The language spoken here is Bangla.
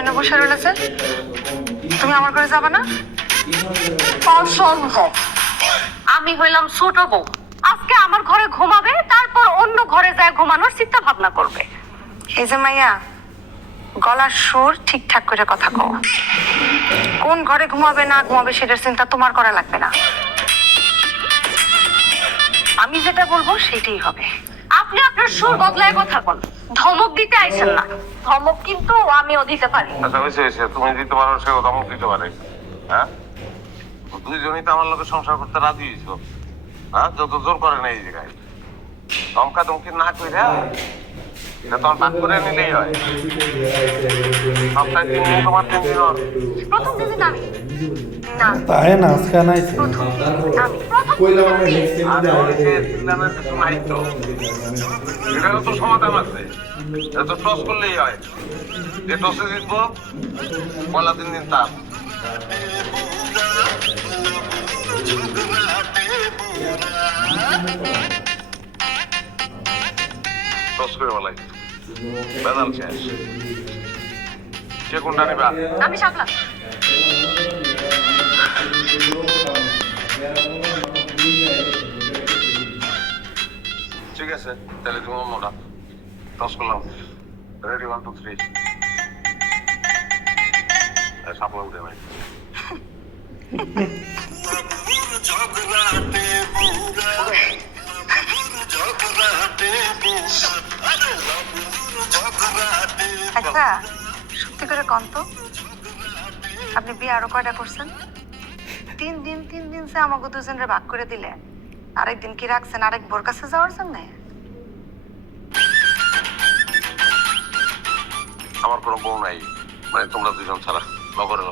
এনে বসে রয়েছে, তুমি আমার ঘরে যাবে না? অসম্ভব। আমি হইলাম ছোট বউ, আজকে আমার ঘরে ঘুমাবে, তারপর অন্য ঘরে যায় ঘুমানোর চিন্তা ভাবনা করবে। এই যে মাইয়া, গলার সুর ঠিকঠাক করে কথা কও। কোন ঘরে ঘুমাবে না ঘুমাবে সেটার চিন্তা তোমার করা লাগবে না। আমি যেটা বলবো সেটাই হবে। আপনি আপনার সুর বদলায় কথা বল, ধমক দিতে আইছেন না। ধমক কিন্তু আমিও দিতে পারি। আচ্ছা হয়েছে, তুমি দিতে পারো, সেও ধমক দিতে পারে। হ্যাঁ, দুইজনই তো আমার লোকের সংসার করতে রাজি হয়েছো। হ্যাঁ, যত জোর করে না এই জায়গায় ধমকা ধমকি না করে এটা তোমার বাদ করে নিলেই হয়। সপ্তাহে 3 দিন তোমার 3 দিন প্রথম দিন আমি না, তাই না আজকে নাইছে প্রথম দিন আমি প্রথম দিন আমি। এটারও তো সমাধান আছে, এটা তো টস করলেই হয়। যে টসে জিতবো পয়লা 3 দিন তার। টস করে বলাই বেদাল শেষ। কে কোনটা নিবা? আমি সামলাম। ঠিক আছে, তাহলে তুমি মোটা টস করলাম। রেডি 1 2 3। সাপলা উঠে নাই। আচ্ছা, সত্যি করে কন তো, আপনি বিয়ে আরো কয়টা করছেন? 3 দিন সে আমাকে দুজনের ভাগ করে দিলে, আরেকদিন কি রাখছেন আরেক বোর কাছে যাওয়ার জন্য? আমার কোনো বউ নাই, মানে তোমরা দুজন ছাড়া। নগরে